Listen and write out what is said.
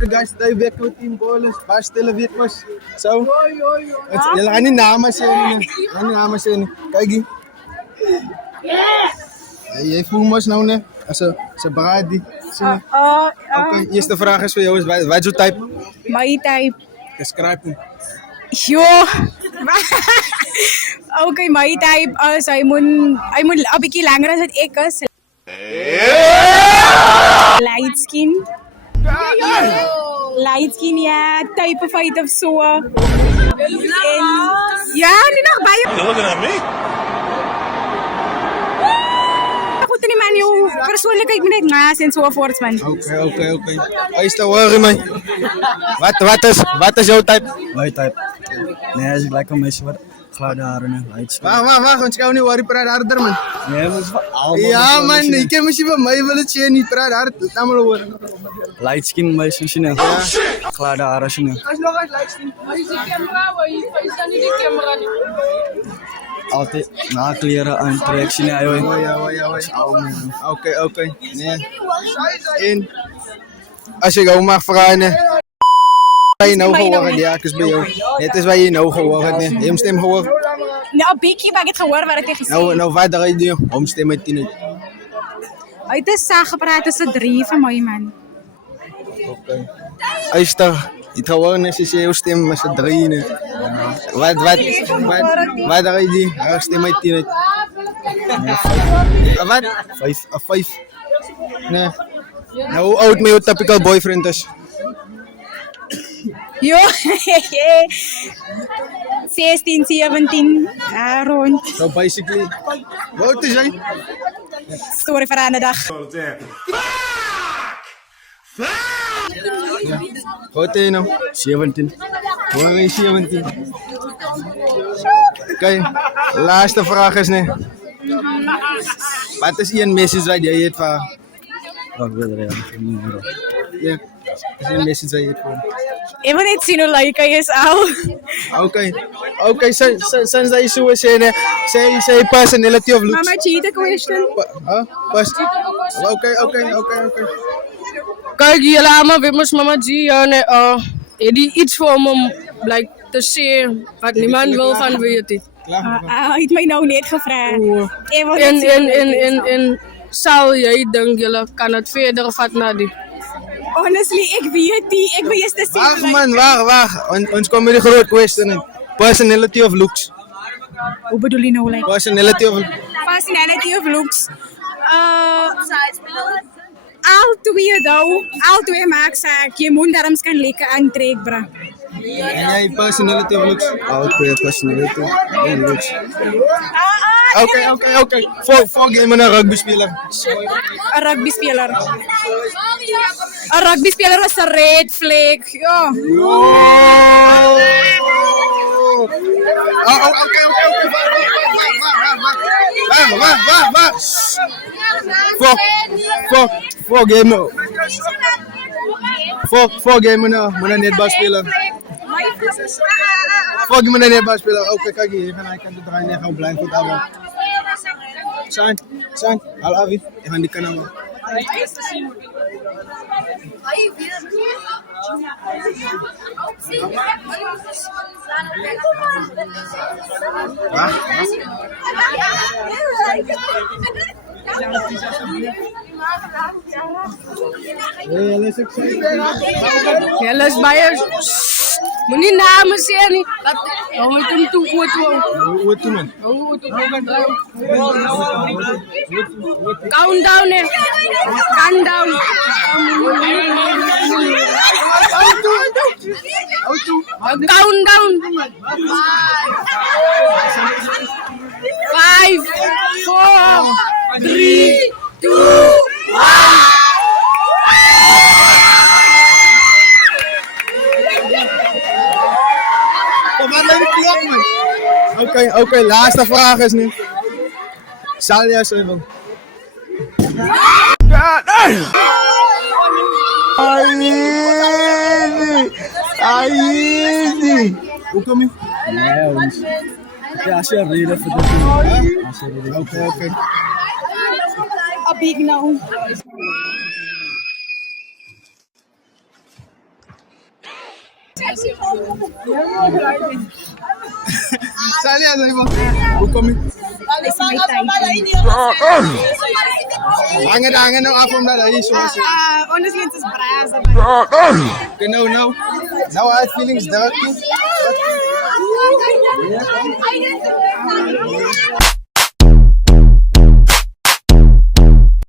Guys, tayo weer met Team Goles. Waar stellen we het was? Zo. Je gaat niet namen zien. Ga niet namen zien. Kijk hier. Jij voelt me nou ne? Ze bereid die. Oké, eerste vraag is voor jou. Wij zo type. My type. Describe hem. Yo. Okay, my type so hy moet 'n bietjie langer as wat ek is. Light skin. Light skin ja, type of fight of so. En, ja, nie nog baie. You're looking at me. Goed nie man, jou persoonlikheid moet net naas en so voorts man. Oké. Hij is te horen man. Wat is jouw type? My type. Nee, as ek like 'n meisie wat glad hare en light skin. Wacht, ons gaan nie worry praat harder man. Nee, mens vir almal. Ja man, ik ken misschien van mij wil het zien niet praat hard. Laat me horen. Light skin meisie sien. Ja. Glad hare sien. Als nog eens light skin. Altyd na klere aantrek sien hy. Oké. Nee. En als je jou mag vragen. Waar je nou gehoord, ja, ik is bij jou. Het is waar je nou gehoord, nee. Je hebt stem gehoord. Nou, 'n bietjie maar ek het gehoor wat ek gesê. Nou wat draai je om stem met 10. Hy het sag gepraat is 'n 3 vir my man. Oké. Is daar het gewoon is je jou stem met 'n 3 nee. Wat draai je? Ja, stem met 10. Wat? 5. Nee. Nou hoe oud mijn typical boyfriend is? Jo. 16, 17 rond. So basically. Hoe oud is hij? Story vir 'n ander dag. Hoe oud is hij nou? 17. Hoe is 17? Oké, laatste vraag is nee. Wat is een message wat jij het van? Wat wil jy? Ja, is een message wat je het van? Ek wil net sien hoe lyk hy is al. Okay, since that is so say personality of looks. Mama, cheat a question. Okay. Kijk, jullie allemaal weet ons mama G en die iets voor me like te zeggen wat niemand wil van weten. Hy het my nou net gevra. Ek wil net sien. En sal jij denken jullie kan het verder vat naar die? Honestly, ek weet nie. Ek weet te sien. Wacht man, wacht. Ons komt met de grote question. Personality of looks. Hoe bedoel jy nou like? Personality of looks. Al twee maak saak. Jy moet darms kan lekker aantrek, bra. En jij personality of looks? Okay, personality of looks. Oké. Volg je me een rugby speler? Een rugby speler was een red flag. Ja. Oké. Wacht. Volg je me een netbalspeler? Volg je me een netbalspeler? Oké, kijk hier. Hij kan de draaien en gaan blindfold aan. Zijn, al Avi, ik ga die kanaal. Jullie is bij Moenie namen zeggen nie. Dat moet hem toe goed doen. Hoe toe man? Countdown hè. Countdown. Countdown. 5, 4, 3, 2, 1. Oké, laatste vraag is nu. Salja Seven. Ai! Hoe kom je? Nee, ons. Ja, as jy rede vir dit. Oké. A big no. Sali ano iba? Hoe kom je? Angen nou af om naar hier zo. Honestly, het is braas. Genau, nou. Nou, I have feelings dirty.